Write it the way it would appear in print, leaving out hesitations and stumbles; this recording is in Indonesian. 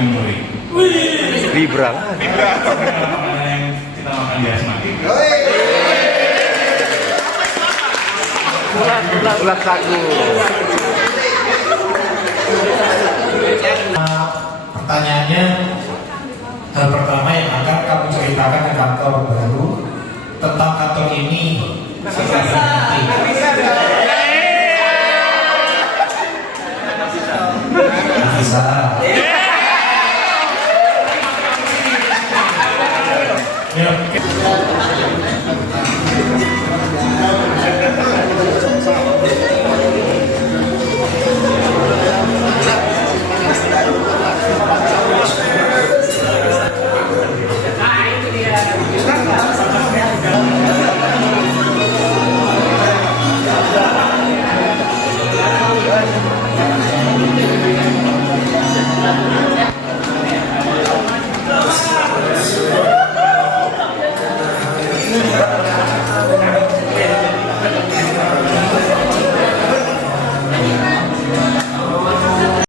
memori. Libra. Makanan yang kita makan di Asmati. Ulat sagu. Pertanyaannya, hal pertama yang akan kamu ceritakan ke kantor baru tentang kantor ini.